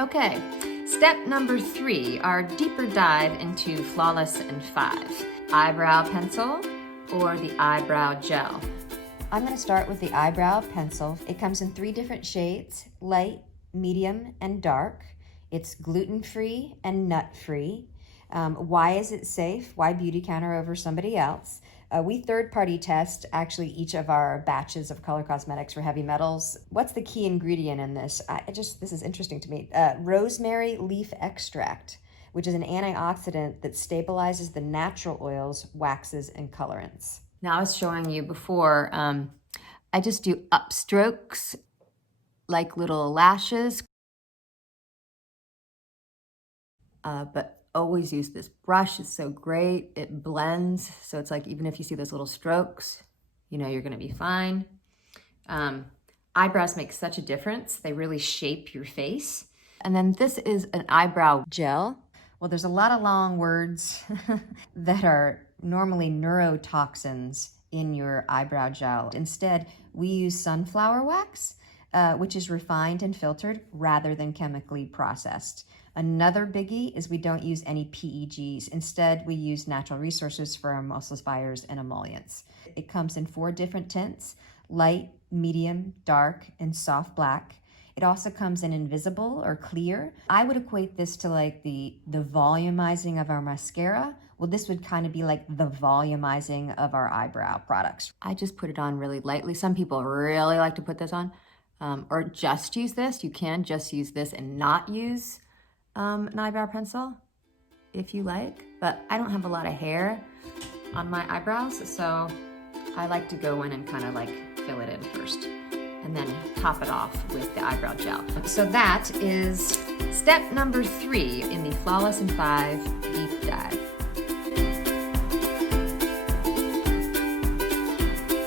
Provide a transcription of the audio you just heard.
Okay, step number 3, our deeper dive into Flawless in 5. Eyebrow pencil or the eyebrow gel? I'm going to start with the eyebrow pencil. It comes in 3 different shades: light, medium, and dark. It's gluten-free and nut-free. Why is it safe? Why Beautycounter over somebody else? We third-party test actually each of our batches of color cosmetics for heavy metals. What's the key ingredient in this? This is interesting to me. Rosemary leaf extract, which is an antioxidant that stabilizes the natural oils, waxes, and colorants. Now, I was showing you before, I just do upstrokes, like little lashes, but always use this brush. It's so great. It blends, so it's like even if you see those little strokes, you know you're gonna be fine. Eyebrows make such a difference. They really shape your face. And then this is an eyebrow Gel. Well, there's a lot of long words that are normally neurotoxins in your eyebrow gel. Instead, we use sunflower wax, which is refined and filtered rather than chemically processed. Another biggie is we don't use any PEGs. Instead, we use natural resources for our emulsifiers and emollients. It comes in 4 different tints: light, medium, dark, and soft black. It also comes in invisible or clear. I would equate this to like the volumizing of our mascara. Well, this would kind of be like the volumizing of our eyebrow products. I just put it on really lightly. Some people really like to put this on, or just use this. You can just use this and not use an eyebrow pencil if you like, but I don't have a lot of hair on my eyebrows, so I like to go in and kind of like fill it in first and then top it off with the eyebrow gel. So that is step number 3 in the Flawless in 5 deep